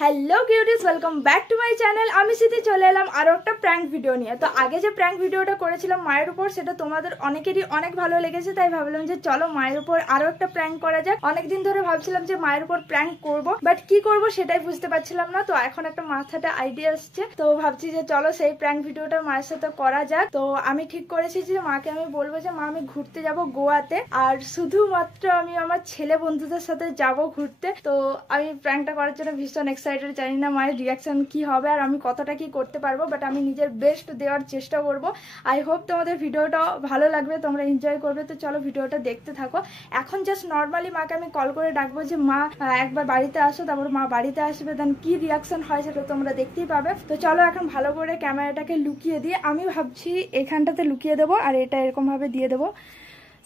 Hello cuties, welcome back to my channel. আমি সিদ্ধি চলে এলাম আরও একটা প্র্যাঙ্ক ভিডিও নিয়ে। তো আগে যে প্র্যাঙ্ক ভিডিওটা করেছিলাম মায়ের উপর, সেটা তোমাদের অনেকেরই অনেক ভালো লেগেছে, তাই ভাবলাম যে চলো মায়ের উপর আরও একটা প্র্যাঙ্ক করা যাক। অনেকদিন ধরে ভাবছিলাম যে মায়ের উপর প্র্যাঙ্ক করব, বাট কি করব সেটাই বুঝতে পারছিলাম না। তো এখন একটা মাথাটা আইডিয়া আসছে, তো ভাবছি যে চলো সেই প্র্যাঙ্ক ভিডিওটা মায়ের সাথে করা যাক। তো আমি ঠিক করেছি যে মাকে আমি বলবো যে মা আমি ঘুরতে যাব গোয়াতে, আর শুধুমাত্র আমি আমার ছেলে বন্ধুদের সাথে যাব ঘুরতে। তো আমি প্র্যাঙ্কটা করার জন্য ভীষণ এক্সাইটেড। জানি না মায়ের রিয়াকশন কি হবে আর আমি কতটা কি করতে পারবো, বাট আমি নিজের বেস্ট দেওয়ার চেষ্টা করব। আই হোপ তোমাদের ভিডিওটা ভালো লাগবে, তোমরা এনজয় করবে। তো চলো ভিডিওটা দেখতে থাকো। এখন জাস্ট নর্মালি মাকে আমি কল করে ডাকবো যে মা একবার বাড়িতে আসো, তারপর মা বাড়িতে আসবে, দেন কি রিয়াকশন হয় সেটা তোমরা দেখতেই পাবে। তো চলো এখন ভালো করে ক্যামেরাটাকে লুকিয়ে দিয়ে, আমি ভাবছি এখানটাতে লুকিয়ে দেবো আর এটা এরকম ভাবে দিয়ে দেবো।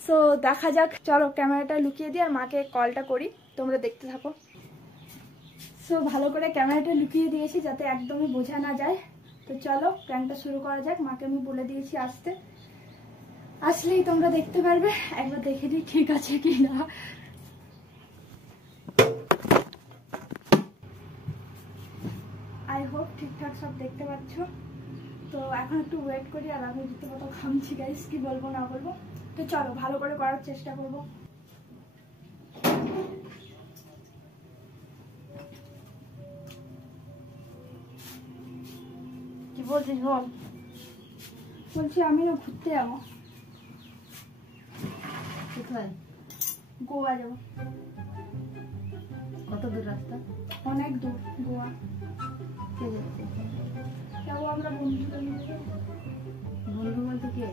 সো দেখা যাক, চলো ক্যামেরাটা লুকিয়ে দিই আর মাকে কলটা করি, তোমরা দেখতে থাকো। সো ভালো করে ক্যামেরাটা লুকিয়ে দিয়েছি যাতে একদমই বোঝা না যায়। তো চলো প্র্যাঙ্কটা শুরু করা যাক। মাকে আমি বলে দিয়েছি আসতে, আসলেই তোমরা দেখতে পারবে। একবার দেখে দিই ঠিক আছে কি না। আই হোপ ঠিকঠাক সব দেখতে পাচ্ছ। তো এখন একটু ওয়েট করি, আর আমি রীতিমতো ঘামছি গাইস, কি বলবো না বলবো। তো চলো ভালো করে করার চেষ্টা করবো। কি বলছিস বল। বলছি আমি না ঘুরতে যাবো। কোথায়? গোয়া যাবো। কত দূর রাস্তা? অনেক দূর গোয়া। কে যাচ্ছে? যাবো আমরা বন্ধুরা মিলে। বন্ধু বলতে কে?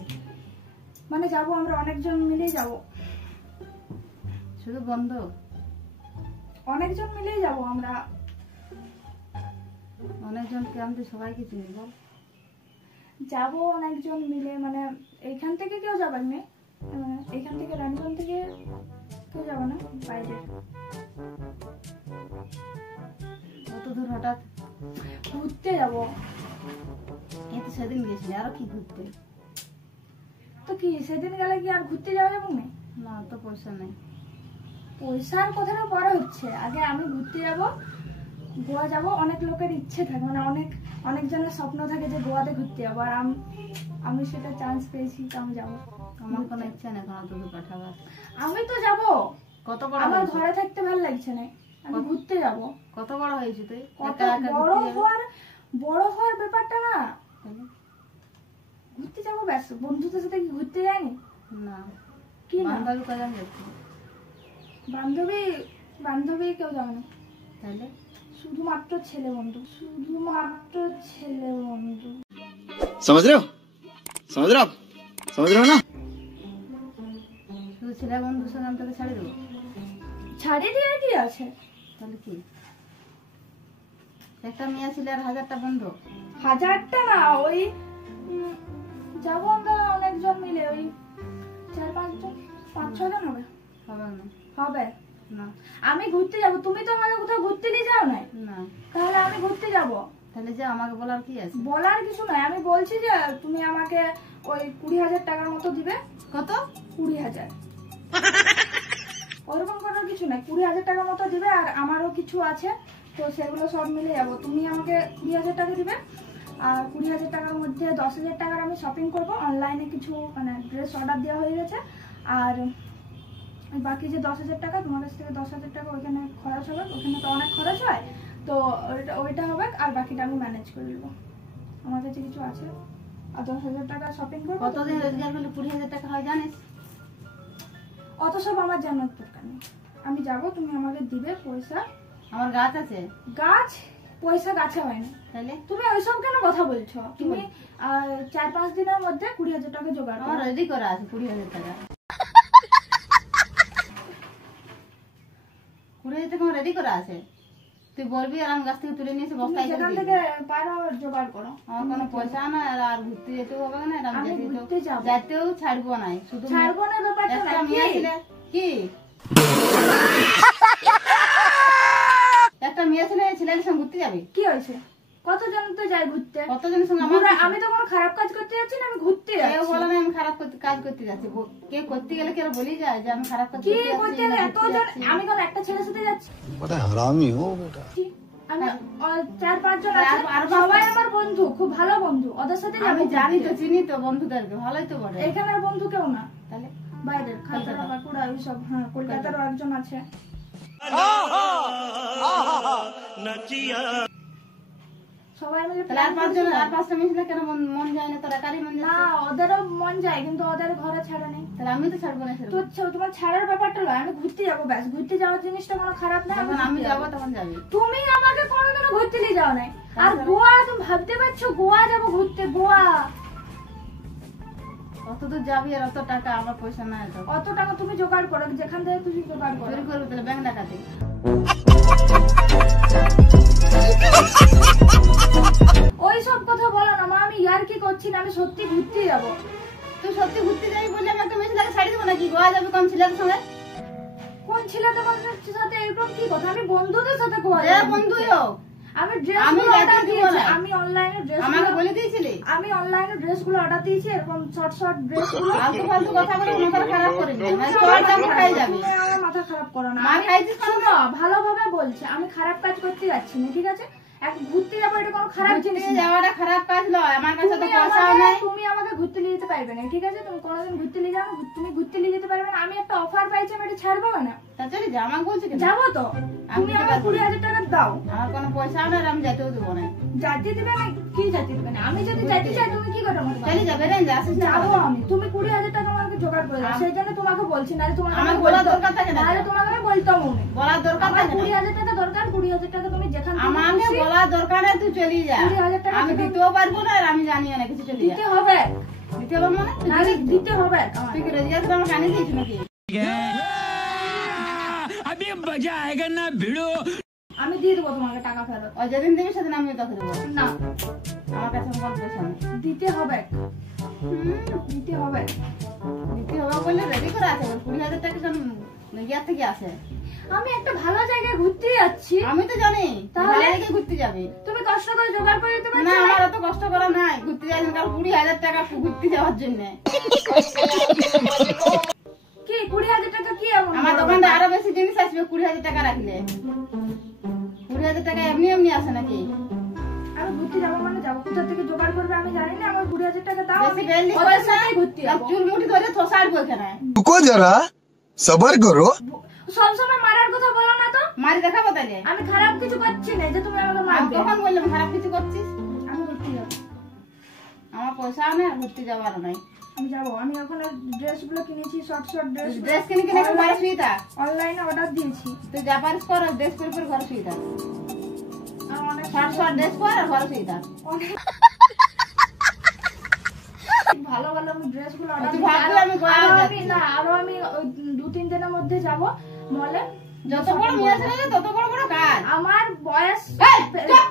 মানে যাবো আমরা অনেকজন মিলেই যাবো। শুধু বন্ধু? অনেকজন মিলেই যাবো আমরা। অনেকজনকে আমি তো সবাইকে চিনি। বল। যাবো অনেকজন মিলে, মানে এইখান থেকে কেউ যাবেন না, এইখান থেকে রানীগঞ্জ থেকে কেউ যাবে না, বাইরে। কত দূর হঠাৎ? ঘুরতে যাবো। এই তো সেদিন গেছিলি, আরো কি ঘুরতে? তো কি সেদিন গেলে কি আর ঘুরতে যাওয়া যাবো না? না তো পয়সা নেই। পয়সার কথাটা পরে হচ্ছে, আগে আমি ঘুরতে যাব, গোয়া যাব। অনেক লোকের ইচ্ছে থাকে, মানে অনেকজনের স্বপ্ন থাকে যে গোয়াতে ঘুরতে যাবো, আর আমি সেটা চান্স পেয়েছি, তো আমি যাবো। আমার কোনো ইচ্ছা নেই কোনো দূর পাঠাবার। আমি তো যাব। কত বড়? আমার ঘরে থাকতে ভালো লাগছে না, আমি ঘুরতে যাব। কত বড় হয়েছে তুই? কত বড় হওয়ার ব্যাপারটা না, ঘুরতে যাবো ব্যাস। বন্ধুদের সাথে কি ঘুরতে যায়নি? না। কি না? বান্ধবী কজন যাচ্ছে? বান্ধবী কেউ যাবে না। তাহলে শুধুমাত্র ছেলে বন্ধু, শুধুমাত্র ছেলে বন্ধু। समझ रहे हो ना? শুধু ছেলে বন্ধুর সঙ্গে আমি তোকে ছাড়ি দেবো? ছাড়িয়ে দিয়ে কি আছে? তাহলে কি? একটা মেয়ে ছিল আর 1000টা বন্ধু? 1000টা না, ওই যাবো আমরা অনেকজন মিলে, ওই 4-5 জন, 5-6 জন হবে। হবে না? হবে না। আমি ঘুরতে যাব, তুমি তো আমাকে কোথাও ঘুরতে নিয়ে যাও না। না। তাহলে আমি ঘুরতে যাব। তাহলে যে আমাকে বলার কি আছে? বলার কিছু নাই, আমি বলছি যে তুমি আমাকে ওই 20,000 টাকার মতো দিবে। কত? 20,000। ওরকম করার কিছু নাই, 20,000 টাকার মতো দিবে। আর আমারও কিছু আছে, তো সেগুলো সব মিলে যাবো। তুমি আমাকে 20,000 টাকা দিবে, আর 20,000 টাকার মধ্যে 10,000 টাকার আমি শপিং করবো। অনলাইনে কিছু মানে ড্রেস অর্ডার দেওয়া হয়ে গেছে, আর বাকি যে 10,000 টাকা তোমার কাছ থেকে 10,000 টাকা ওইখানে খরচ হবে। ওখানে তো অনেক খরচ হয়, তো ওইটা হবে, আর বাকিটা আমি ম্যানেজ করে নেবো। আমার কাছে কিছু আছে, আর 10,000 টাকা শপিং করবো। কতদিন রোজগার করলে 20,000 টাকা হয় জানিস? অত সব আমার জানার দরকার নেই। আমি যাব, তুমি আমাকে দিবে পয়সা। আমার গাছ আছে। গাছ? পয়সা গাছে হয় না। তাহলে তুমি ওইসব কেন কথা বলছো? তুমি 4-5 দিনের মধ্যে 20,000 টাকা জোগাড় করো। আমার রেডি করা আছে 20,000 টাকা। 20,000 টাকা আমার রেডি করা আছে। তুই বলবি আর আমি গাছ থেকে তুলে নিয়ে এসে বস্তায় করে সেখান দিবি। থেকে পারো জোগাড় করো। আমার কোনো পয়সা না, আর ঘুরতে যেতেও হবে না, আমি ঘুরতে যাবো। যাতেও ছাড়বো না। শুধু ছাড়বো না ব্যাপারটা একটা না। মেয়ে ছিল কি? একটা মেয়ে ছিল, ছেলের সঙ্গে ঘুরতে যাবে? কি হয়েছে? কতজন তো যায় ঘুরতে। কতজনের সঙ্গে? আমি তো কোনো খারাপ কাজ করতে যাচ্ছি না, আমি ঘুরতে কেউ যাচ্ছি। বলে না আমি খারাপ কাজ করতে যাচ্ছি। কেউ করতে গেলে কেউ বলি যায় যে আমি খারাপ কাজ কি করতে করতে যাচ্ছি, এতজন? আমি কোন একটা ছেলের সাথে যাচ্ছি? बड़ा हरामी हो बेटा। আমি 4-5 জন আছে, সবাই আমার বন্ধু, খুব ভালো বন্ধু, ওদের সাথে আমি জানি তো, চিনি তো বন্ধুদেরকে, ভালোই তো বলে। এখানের বন্ধু কেউ না, তাহলে বাইরের খালতারা বাঁকুড়া এইসব। হ্যাঁ, কলকাতারও একজন আছে। সবাই মিলে তাহলে আর 5 জন, আর 5টা মিশলে কেন মন যায় না? তোর একারই মন না, যায়? ওদেরও মন যায়, কিন্তু ওদের ঘরে ছাড়া নেই। তাহলে আমি তো ছাড়বো না। তো তোমার ছাড়ার ব্যাপারটা নয়, আমি ঘুরতে যাবো ব্যাস। ঘুরতে যাওয়ার জিনিসটা কোনো খারাপ না। যখন আমি যাবো তখন যাবি। তুমি আমাকে কোনোদিনও ঘুরতে নিয়ে যাও নাই। আর গোয়া, তুমি ভাবতে পারছো গোয়া যাবো ঘুরতে? গোয়া অত দূর যাবি আর অত টাকা, আমার পয়সা নাই তো। অত টাকা তুমি জোগাড় করো, যেখান থেকে তুমি জোগাড় করো। চুরি করবো তাহলে ব্যাংক ডাকাতি। ওই সব কথা বলো না মা, আমি ইয়ার কি করছি না, আমি সত্যি ঘুরতে যাবো। তুই সত্যি ঘুরতে যাবি বলে আমি একটা মেয়ে ছেলেকে ছাড়ি দেবো নাকি? গোয়া যাবে কোন ছেলের সঙ্গে? কোন ছেলেদের সাথে এরকম কি কথা? আমি বন্ধুদের সাথে গোয়া যে যাবো। বন্ধুই হোক, আমি ড্রেস আমি গুলো অর্ডার যাইতে দিব দিয়েছি, না। আমি অনলাইনে ড্রেস আমাকে বলে দিয়েছিলি? আমি অনলাইনে ড্রেস গুলো অর্ডার দিয়েছি, এরকম শর্ট শর্ট ড্রেস গুলো। ফালতু ফালতু কথা বলে মাথা খারাপ করে নে। মানে চল যাবো, খাই যাবি। তুমি আমার মাথা খারাপ করো না। মা খাইছিস কেন? শোনো, ভালোভাবে বলছি, আমি খারাপ কাজ করতে যাচ্ছি না, ঠিক আছে? এখন ঘুরতে যাবো, এটা কোনো খারাপ জিনিস ঘুরতে না। যাওয়াটা খারাপ কাজ নয়, আমার কাছে তো তুমি পয়সাও নাই। তুমি আমাকে ঘুরতে নিয়ে যেতে পারবে না, ঠিক আছে? তুমি কোনোদিন ঘুরতে নিয়ে যাও, তুমি ঘুরতে নিয়ে যেতে পারবে না। আমি একটা অফার পাইছি, আমি এটা ছাড়বো না। তা চলে যা, আমাকে বলছি কেন? যাবো তো, তুমি দিতে আমার পারবো না। 20,000 টাকা দাও। আমার কোনো পয়সাও নাই, আর আমি যেতেও দেবো না। যাতে দিবে না, কি যাতে দিবে না? আমি যদি যাইতে চাই, তুমি কি করে আমাকে চলে যাবে রে, আসিস না। যাবো আমি। তুমি 20,000 টাকা আমাকে জোগাড় করে দাও, সেই জন্য তোমাকে বলছি। নাহলে তোমাকে আমার আমি বলার বলতাম। দরকার থাকে না। নাহলে তোমাকে আমি বলতাম না। বলার দরকার আমার থাকে না। 20,000 টাকা দরকার, 20,000 টাকা তুমি যেখান থেকে আমাকে খুশি বলার দরকার নেই, তুই চলে যা। 20,000 টাকা আমি দিতে দিতেও পারবো না, আর আমি জানিও না কিছু। চলে যা। দিতে হবে। দিতে হবে মানে? নাহলে দিতে হবে আমার। তুই কি রোজগার করে আমাকে আনিয়ে দিয়েছিস নাকি? अभी मजा आएगा ना भिड़ो। আমি দিয়ে দেবো তোমাকে টাকা ফেরত। ও যেদিন দিবি সেদিন আমিও তোকে দেবো। না, আমার কাছে কোনো পয়সা নেই। দিতে হবে। দিতে হবে। দিতে হবে বললে রেডি করে আছে। 20,000 টাকা কেন ইয়ার থেকে আসে? আমি একটা ভালো জায়গায় ঘুরতে যাচ্ছি, আমি তো জানি তাহলে? তাহলে কি ঘুরতে যাবি? তুমি কষ্ট করে জোগাড় করে দিতে না, পারছো না? আমার অত কষ্ট করা নাই। ঘুরতে যাই কারণ 20,000 টাকা ঘুরতে যাওয়ার জন্য। কি 20,000 টাকা কি এমন? আমার দোকানটা আরো বেশি জিনিস আসবে 20,000 টাকা রাখলে। 20,000 টাকা এমনি এমনি আসে নাকি? আমি ঘুরতে যাবো মানে যাবো, কোথা থেকে জোগাড় করবে আমি জানি না। আমার 20,000 টাকা দাও, বেশি আমি বেরলি ওদের পয়সা সাথেই ঘুরতে যাবো। চুল মুঠি ধরে থসাড়বো এখানে। रुको जरा सबर करो। সবসময় মারার কথা বলো না তো। মারি দেখাবো তাহলে? আমি খারাপ কিছু করছি না যে তুমি আমাকে আমি মারবে। কখন বললাম খারাপ কিছু করছিস? আমি ঘুরতে যাবো, আমার পয়সাও নেই, আর ঘুরতে যাওয়ার নাই। আমি যাবো। আমি ওখানে ড্রেস গুলো কিনেছি, শর্ট শর্ট ড্রেস। ড্রেস কিনে কিনে ঘরে শুয়ে থাক। অনলাইনে অর্ডার দিয়েছি। তুই যা পারিস কর, ড্রেস পরে পরে ঘরে শুয়ে থাক। আর অনেক শর্ট শর্ট ড্রেস পর আর ঘরে শুয়ে থাক। অনেক ভালো ভালো আমি ড্রেস গুলো অর্ডার তুই দিয়েছি। ভাববি আমি গোয়া যাচ্ছি। আরো আমি 2-3 দিনের মধ্যে যাবো মলে। যত বড় মেয়ে ছেলে তত বড় বড় কাজ। আমার বয়স এই, চুপ!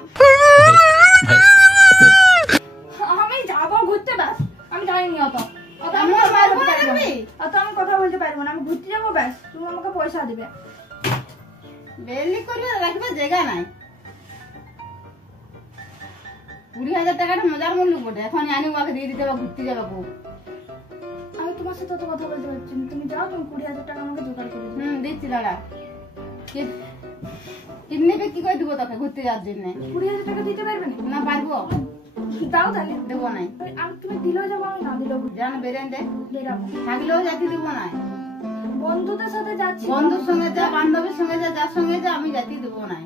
আমি যাবো ঘুরতে, ব্যাস। আমি যাইনি অত অত আমি আমার কথা মারবো বলতে না পারবো না। তুমি? অত আমি কথা বলতে পারবো না। আমি ঘুরতে যাবো ব্যাস, তুমি আমাকে পয়সা দিবে। বেলি করলে রাখবে জায়গা নাই। 20,000 টাকাটা মজার মূল্য বটে। এখন আনি ওকে দিয়ে দিতে হবে, ঘুরতে যাবো। আমি তোমার সাথে অত কথা বলতে পারছি না। তুমি যাও, তুমি 20,000 টাকা আমাকে জোগাড় করে দিবে। দিচ্ছি দাঁড়া। কিডনিপে কি করে দিব তোকে ঘুরতে যাওয়ার জন্য? 20,000 টাকা দিতে পারবে না? না পারবো, দাও তাহলে। দেবো নাই। আমি তুমি দিলেও যাবো, আমি না দিলেও জান বেরেন দে, বেরাবো। থাকলেও যাতে দিব না। বন্ধুদের সাথে যাচ্ছি। বন্ধুর সঙ্গে যা, বান্ধবীর সঙ্গে যা, যার সঙ্গে যা, আমি যাতে দিব নাই।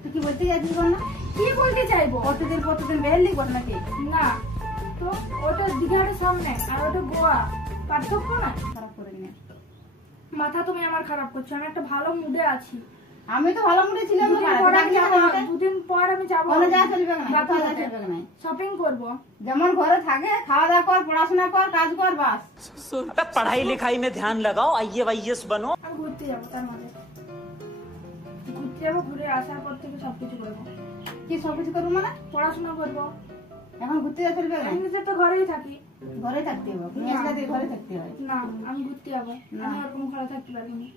তুই কি বলতে যাচ্ছিস বল না? কি বলতে চাইবো? প্রতিদিন বেরলি বল নাকি? না তো, ওটা দীঘার সামনে আর ওটা গোয়া, পার্থক্য না। খারাপ করে নিয়ে। মাথা তুমি আমার খারাপ করছো। আমি একটা ভালো মুডে আছি। আমি তো ভালো মুডে ছিলাম। দুদিন পর আমি যাবো। কোনো যা চলবে না, কোথাও যা চলবে না। শপিং করবো। যেমন ঘরে থাকে, খাওয়া দাওয়া কর, পড়াশোনা কর, কাজ কর, বাস। अबे पढ़ाई लिखाई में ध्यान लगाओ, IAS बनो। আমি ঘুরতে যাবো, তার মাঝে ঘুরতে যাবো, ঘুরে আসার পর থেকে সবকিছু করবো। কি সবকিছু করবো মানে? পড়াশোনা করবো। এখন ঘুরতে যা চলবে না, এমনিতে তো ঘরেই থাকি। ঘরে থাকতে হবে। মেয়ের সাথে ঘরে থাকতে হয়। না, আমি ঘুরতে যাবো। না। আমি ওরকম ঘরে থাকতে পারবো না।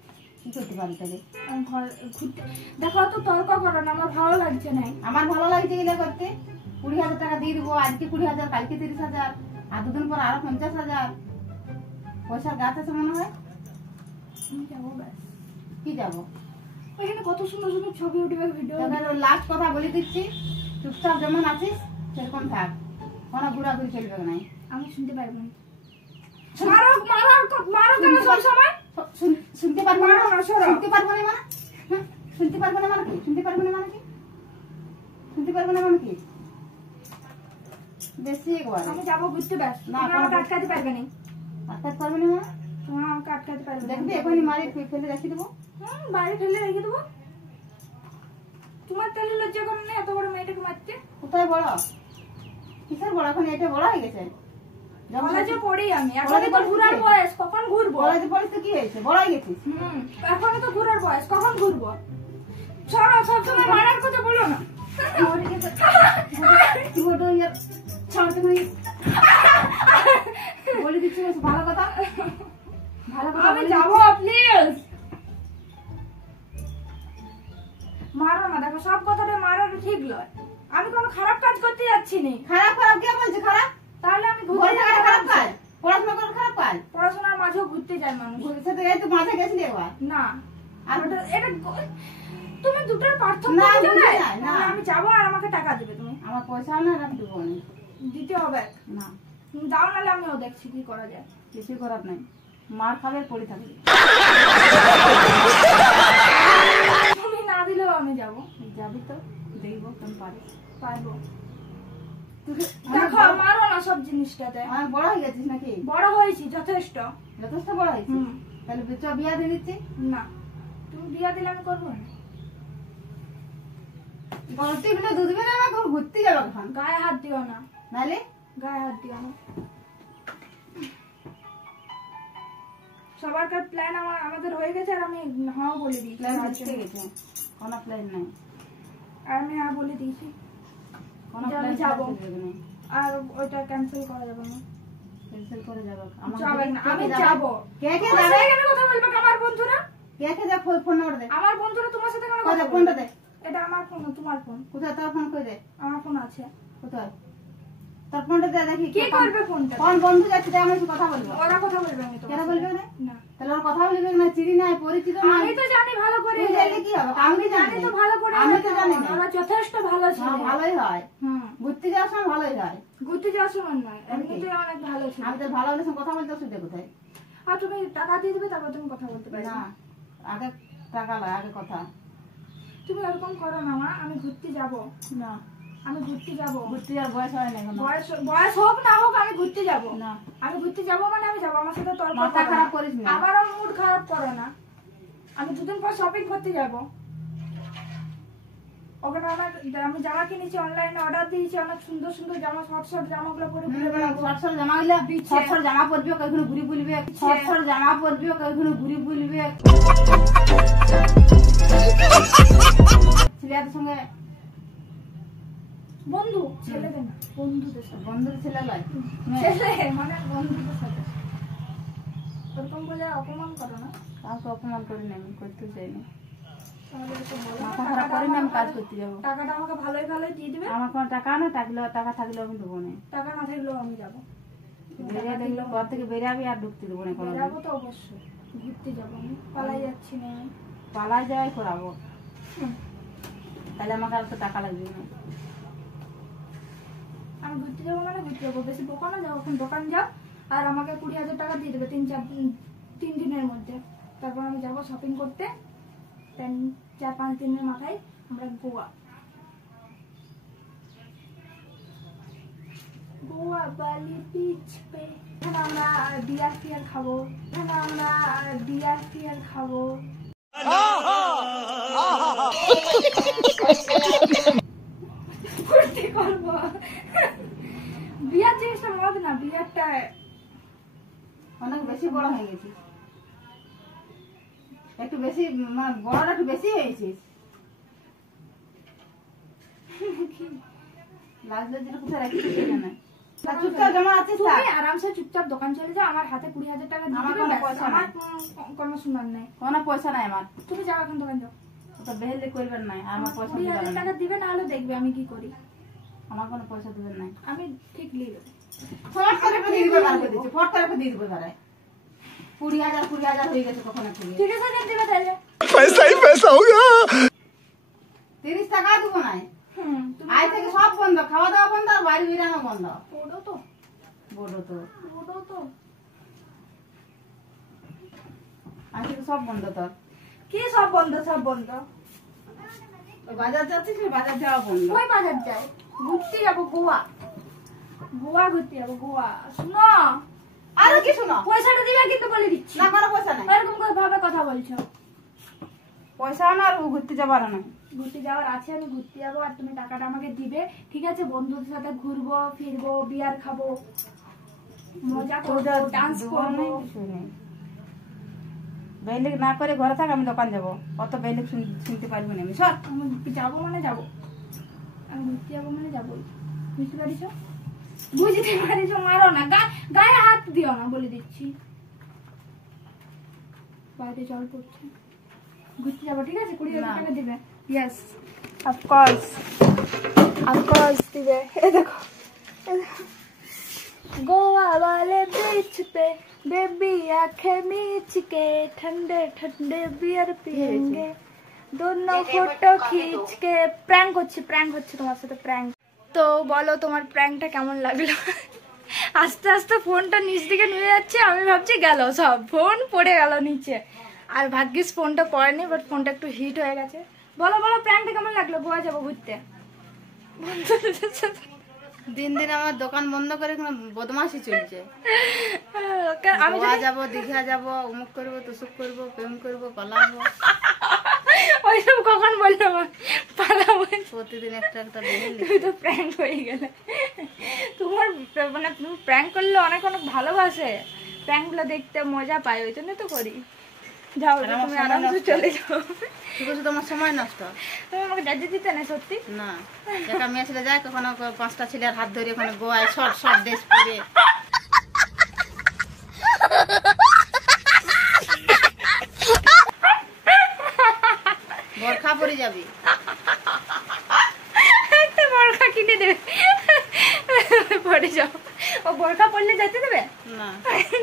কি করতে পারি তাহলে? আমি ঘরে ঘুরতে, দেখো তো তর্ক করো না, আমার ভালো লাগছে না। আমার ভালো লাগছে গেলে করতে। 20,000 টাকা দিয়ে দিবো। আজকে 20,000, কালকে 30,000, আর দুদিন পর আরো 50,000। পয়সার গাছ আছে মনে হয়। আমি যাবো ব্যাস। কি যাবো? ওইখানে কত সুন্দর সুন্দর ছবি উঠবে ভিডিও। লাস্ট কথা বলে দিচ্ছি, চুপচাপ যেমন আছিস সেরকম থাক, কোনো ঘোরাঘুরি চলবে না। আমি শুনতে পারবো না। মারো মারো মারো কেন সব সময়? শুনতে পারবো না, মারো না, সরো। শুনতে পারবো না মানে? হ্যাঁ, শুনতে পারবো না মানে কি? শুনতে পারবো না মানে কি? শুনতে পারবো না মানে কি? বেশি একবার আমি যাবো ঘুরতে, ব্যাস। না, তুমি আমাকে আটকাতে পারবে না। আটকাতে পারবে না মানে? তুমি আমাকে আটকাতে পারবে না। দেখবি এখনই মারি ফেলে রেখে দেবো। বাইরে ফেলে রেখে দেবো। তোমার তাহলে লজ্জা করে না এত বড় মেয়েটাকে মারতে? কোথায় বড়? কিসের বড়? এখন এটা বড় হয়ে গেছে। কলেজে পড়ি আমি, এখন কলেজে তো পড়িস ঘুরার কি? বয়স, কখন ঘুরবো? কলেজে পড়িস তো কি হয়েছে? বড় হয়ে গেছিস। এখন তো ঘুরার বয়স, কখন ঘুরবো? সরো, সবসময় মারার কথা বলো না। বলে দিচ্ছি ভালো কথা, ভালো কথা আমি বলে যাবো, প্লিজ মারো না। দেখো সব কথাটা মারাটা ঠিক নয়। আমি কোনো খারাপ কাজ করতে যাচ্ছি না। খারাপ খারাপ কে বলছে? খারাপ তাহলে আমি ঘুরে ঘুরতে থাকা খারাপ যাচ্ছি। কাজ? পড়াশোনা করে খারাপ কাজ? পড়াশোনার মাঝেও ঘুরতে যায় মানুষ। ঘুরছে তো এই তো মাঝে গেছিলি একবার। না, আর এটা তুমি দুটোর পার্থক্য না, বুঝো বুঝি না? না, না। আমি যাবো আর আমাকে টাকা দেবে তুমি। আমার পয়সা না, আমি দেবো না। দিতে হবে। না, তুমি দাও, নাহলে আমিও দেখছি কি করা যায়। কিছু করার নাই, মার খাবে পড়ে থাকবে। তুমি না দিলেও আমি যাবো। যাবি তো দেখবো কেমন পারিস। পারবো। তুই- দেখো মারো না সব জিনিসটাতে। অনেক বড় হয়ে গেছিস নাকি? বড় হয়েছি যথেষ্ট। যথেষ্ট বড় হয়েছিস। হুম। তাহলে বিয়া দিয়ে দিচ্ছি। না, তুমি বিয়া দিলে আমি করবো না। গলতি হলে দুধ বেলা আমার ঘুরতে যাবো এখন। গায়ে হাত দিও না, নাহলে গায়ে হাত দিও না। সবারকার প্ল্যান আমাদের হয়ে গেছে আর আমি হ্যাঁ বলে দিয়েছি। প্ল্যান জিততে গেছে, কোনো প্ল্যান নাই, আর আমি হ্যাঁ বলে দিয়েছি। কোনো যে আমি প্ল্যান যাবো। নেই। আর ওইটা ক্যান্সেল করা যাবে না। ক্যান্সেল করে যাবো। যাবে না, আমি কে যাবো। কে কে তোমার যাবে? সাথে কেন কথা বলবে? আমার বন্ধুরা, কে কে যাবে? ফোন নাম্বার দে। আমার বন্ধুরা তোমার সাথে কেন কথা কোথায় বলবে? ফোনটা দে? এটা আমার ফোন, তোমার ফোন। কোথায় তোর ফোন? কই দে? আমার ফোন আছে। কোথায় তোর ফোনটা দে দেখি। কি করবে ফোনটা? কোন বন্ধু যাচ্ছে তাই আমার সাথে কথা বলবো? ওরা কথা বলবে, আমি তোমার কেন সাথে। বলবে না? না, তাহলে ওর কথা বলবে না, চিনি নাই, পরিচিত নাই। আমি তো জানি ভালো করে। তুই জানলে কি হবে? আমি জানি তো ভালো করে। আমি তো জানি না। ওরা যথেষ্ট ভালো ছিল। হ্যাঁ, ভালোই হয়, হুম, ঘুরতে যাওয়ার সময় ভালোই হয়। ঘুরতে যাওয়ার সময় নয়, এমনিতে অনেক ভালো ছিল। আমি তো ভালো হলে কথা বলতে অসুবিধা কোথায়? আর তুমি টাকা দিয়ে দেবে, তারপর তুমি কথা বলতে পারবে। না, আগে টাকা লাগে, আগে কথা। তুমি এরকম করো না মা, আমি ঘুরতে যাব। না, আমি ঘুরতে যাব। ঘুরতে যাওয়ার বয়স হয় না এখনো। বয়স হোক না হোক, আমি ঘুরতে যাব। না, আমি ঘুরতে যাব মানে আমি যাবো। আমার সাথে তর্ক মাথা করো খারাপ না। করিস না। আমারও মুড খারাপ করো না। আমি দুদিন পর শপিং করতে যাব। ওখানে আমি জামা কিনেছি, অনলাইনে অর্ডার দিয়েছি, অনেক সুন্দর সুন্দর জামা, শর্ট শর্ট জামাগুলো পরে ঘুরে বেড়াবো। শর্ট শর্ট জামা গুলো, শর্ট শর্ট জামা পরবি, কখনো ঘুরি বুলবি। শর্ট শর্ট জামা পরবি, কখনো ঘুরি বুলবি। ছেলেদের সঙ্গে, বন্ধু, ছেলেদের না, বন্ধুদের সাথে। বন্ধুর ছেলে লয়। ছেলে মানে বন্ধুদের সাথে। ওরকম বলে অপমান করো না। কাউকে অপমান করি না, আমি করতে চাই না। তাহলে এসে বলো না, মাথা খারাপ করি না, আমি কাজ করতে যাবো। টাকাটা আমাকে ভালোই ভালোই দিয়ে দিবে। আমার কোনো টাকা না, টাকা থাকলেও আমি দেবো না। টাকা না থাকলেও আমি যাবো। বেরিয়ে দেখলো ঘর থেকে বেরাবি, আর ঢুকতে দেবো না কোনো। যাবো তো অবশ্যই, ঘুরতে যাবো। আমি পালাই যাচ্ছি না আমি। পালাই যাওয়াই করাবো, তাহলে আমাকে আর তো টাকা লাগবে না। আমি ঘুরতে যাবো মানে ঘুরতে যাবো। বেশি দোকানে যাবো, এখন দোকান যাও আর আমাকে 20,000 টাকা দিয়ে দেবে 3 দিনের মধ্যে। তারপর আমি যাবো শপিং করতে। 4-5 দিনের মাথায় আমরা গোয়া বালি বিচ পে। এখানে আমরা বিয়ার খাবো। ফুর্তি করবো। বিয়ার জিনিসটা মদ না, বিয়ারটা অনেক বেশি বড় হয়ে গেছিস, একটু বেশি, মানে বড়টা একটু বেশি হয়েছিস। লাগলে যেটা কোথায় রাখিস না। চুপচাপ জমা আছিস। তুমি আরামসে চুপচাপ দোকান চলে যাও। আমার হাতে 20,000 টাকা দিয়ে আমার দিবে, কোনো ব্যাস। পয়সা আমার নাই। কোনো শোনার নাই। কোনো পয়সা নাই আমার। তুমি যাও এখন দোকান যাও। ওটা বেহেলি করবেন নাই, আর আমার পয়সা 20,000 দিবেন টাকা নাই। দিবে, না হলে দেখবে আমি কি করি। আমার কোনো পয়সা দিবেন নাই। আমি ঠিক নিয়ে দেবো। ফট করে দিয়ে দিবে, বার করে দিচ্ছে, ফট করে দিয়ে দিবে। 20,000 হয়ে গেছে কখন? ঠিক আছে, দিবে তাহলে। पैसा ही पैसा होगा। 30 টাকা দিব না তুমি আজ থেকে সব বন্ধ, খাওয়া দাওয়া বন্ধ, আর বাড়ি বেরানো বন্ধ। বড় তো বড় তো বড় তো আজ থেকে সব বন্ধ তোর। কি সব বন্ধ? সব বন্ধ। ওই বাজার যাচ্ছিস, ওই বাজার যাওয়া বন্ধ। কই বাজার যাই? ঘুরতে যাবো গোয়া। গোয়া ঘুরতে যাবো গোয়া। শুনো, আর কি শোনো? পয়সাটা দিবে কিন্তু বলে দিচ্ছি। না কোনো পয়সা নাই। এরকম করে ভাবে কথা বলছো। পয়সা না, আর ঘুরতে যাবার না। ঘুরতে যাওয়ার আছে, আমি ঘুরতে যাবো আর তুমি টাকাটা আমাকে দিবে, ঠিক আছে? বন্ধুদের সাথে ঘুরবো ফিরবো, বিয়ার খাবো, মজা করবো, ডান্স করবো। কিছু নেই। বেলিক না করে ঘরে থাক, আমি দোকান যাবো। অত বেলিক শুনতে পারবো না আমি। সর। আমি যাবো মানে যাবো, আমি ঘুরতে যাবো মানে যাবোই। বুঝতে পারিস? বুঝতে পারিস? মারো না, গায়ে হাত দিও না, বলে দিচ্ছি। বাইরে জল পড়ছে, ঘুরতে যাবো, ঠিক আছে? 20,000 টাকা দিবে। ইয়েস, অফকোর্স অফকোর্স দিবে। এ দেখো, गोवा वाले बीच पे बेबी आंखें मीच के ठंडे ठंडे बियर पियेंगे, दोनों फोटो खींच के। প্র্যাঙ্ক হচ্ছে তোমার সাথে প্র্যাঙ্ক। তো বলো তোমার প্র্যাঙ্কটা কেমন লাগলো? আস্তে আস্তে ফোনটা নিচ দিকে নিয়ে যাচ্ছে, আমি ভাবছি গেল, সব ফোন পড়ে গেল নিচে। আর ভাগ্যিস ফোনটা পড়েনি, বাট ফোনটা একটু হিট হয়ে গেছে। বলো প্র্যাঙ্কটা কেমন লাগলো? গোয়া যাবো ঘুরতে। দিন দিন আমার দোকান বন্ধ করে কোনো বদমাশি চলছে। আমি গোয়া যাবো, দীঘা যাবো, অমুক করবো, তুসুক করবো, প্রেম করবো, পালাবো। ওইসব কখন বললাম? পালাবো? প্রতিদিন একটা একটা বেরিয়ে। তুমি তো প্র্যাঙ্ক হয়ে গেলে। তোমার মানে তুমি প্র্যাঙ্ক করলে অনেক অনেক ভালোবাসে, প্র্যাঙ্কগুলো দেখতে মজা পায়, ওই জন্য তো করি। যাও, তুমি আরামসে চলে যাও। শুধু শুধু আমার সময় নষ্ট। তুমি আমাকে যাতে দিতে না সত্যি? না, একা মেয়ে ছেলে যায়, কখনো 5টা ছেলের হাত ধরে ওখানে গোয়ায় শর্ট ড্রেস পরে। বরখা পরে যাবি। একটা বোরখা কিনে দেবে, পরে যাও। ও বোরখা পরলে যেতে দেবে না,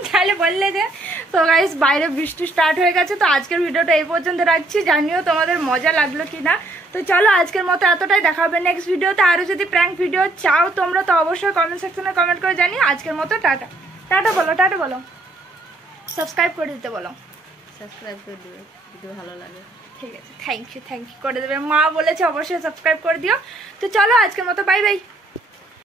তাহলে বললে যে। তো গাইস, বাইরে বৃষ্টি স্টার্ট হয়ে গেছে, তো আজকের ভিডিওটা এই পর্যন্ত রাখছি। জানিও তোমাদের মজা লাগলো কিনা। তো চলো, আজকের মতো এতটাই। দেখা হবে নেক্সট ভিডিওতে। আরো যদি প্র্যাঙ্ক ভিডিও চাও তোমরা, তো অবশ্যই কমেন্ট সেকশনে কমেন্ট করে জানিও। আজকের মতো টাটা। টাটা বলো, সাবস্ক্রাইব করে দিতে বলো। সাবস্ক্রাইব করে দিবে যদি ভালো লাগে। ঠিক আছে, থ্যাংক ইউ করে দেবে। মা বলেছে অবশ্যই সাবস্ক্রাইব করে দিও। তো চলো, আজকের মতো বাই বাই।